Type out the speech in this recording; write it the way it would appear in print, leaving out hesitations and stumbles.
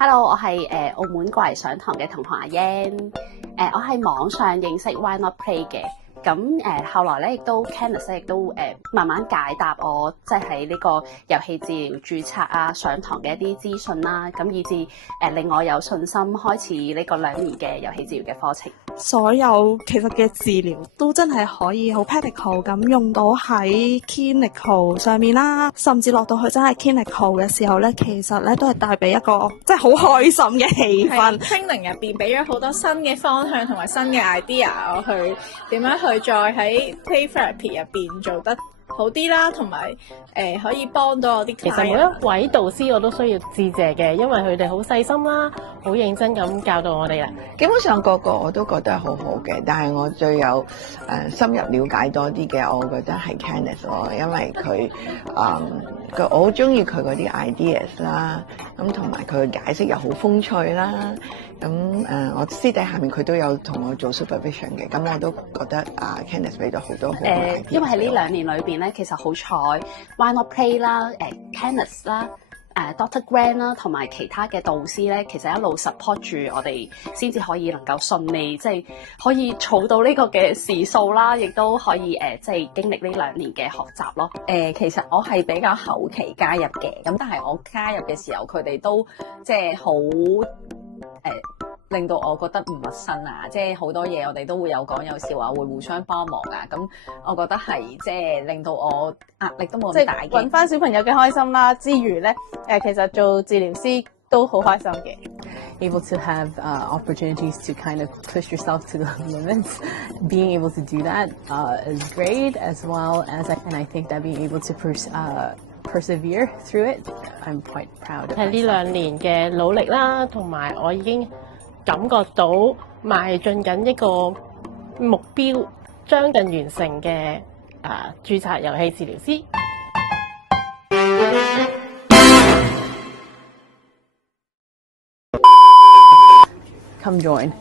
Hello，我係澳門過嚟上堂嘅同學阿 Yan。我喺網上認識 Why Not Play 嘅。咁後來咧，亦都 Candice 亦都慢慢解答我，即係喺呢個遊戲治療註冊啊、上堂嘅一啲資訊啦，咁以至令我有信心開始呢個2年嘅遊戲治療嘅課程。所有其實嘅治療都真係可以好 practical 咁用到喺 clinical 上面啦，甚至落到去真係 clinical 嘅時候咧，其實咧都係帶俾一個即係好開心嘅氣氛。training 入邊俾咗好多新嘅方向同埋新嘅 idea， 我去點樣去再喺 play therapy 入邊做得好啲啦，同埋可以幫到我啲。其實每一位導師我都需要致謝嘅，因為佢哋好細心啦，好認真咁教導我哋啦。基本上個個我都覺得係好好嘅，但係我最有深入了解多啲嘅，我覺得係 Candice 咯，因為佢我好中意佢嗰啲 ideas 啦，咁同埋佢嘅解釋又好風趣啦。咁我私底下面佢都有同我做 supervision 嘅，咁我都覺得Candice 俾咗好多好嘅 idea。因為喺呢2年裏邊咧，其實好彩 Why Not Play 啦、Candice 啦、Dr. Grant 啦，同埋其他嘅導師咧，其實一路 support 住我哋，先至可以能夠順利，即係可以儲到呢個嘅時數啦，亦都可以即係經歷呢2年嘅學習咯。其實我係比較後期加入嘅，咁但係我加入嘅時候，佢哋都即係好令到我覺得唔陌生啊！即係好多嘢我哋都會有講有笑話，會互相幫忙啊！咁我覺得係即係令到我壓力都冇咁大嘅。揾翻小朋友嘅開心啦，之餘咧其實做治療師都好開心嘅。Able to have opportunities to kind of push yourself to the limits, being able to do that is great, as well as and I think that being able to persevere through it, I'm quite proud of myself. 喺呢2年嘅努力啦，同埋我已經感覺到邁進緊一個目標，將近完成嘅註冊遊戲治療師。Come join.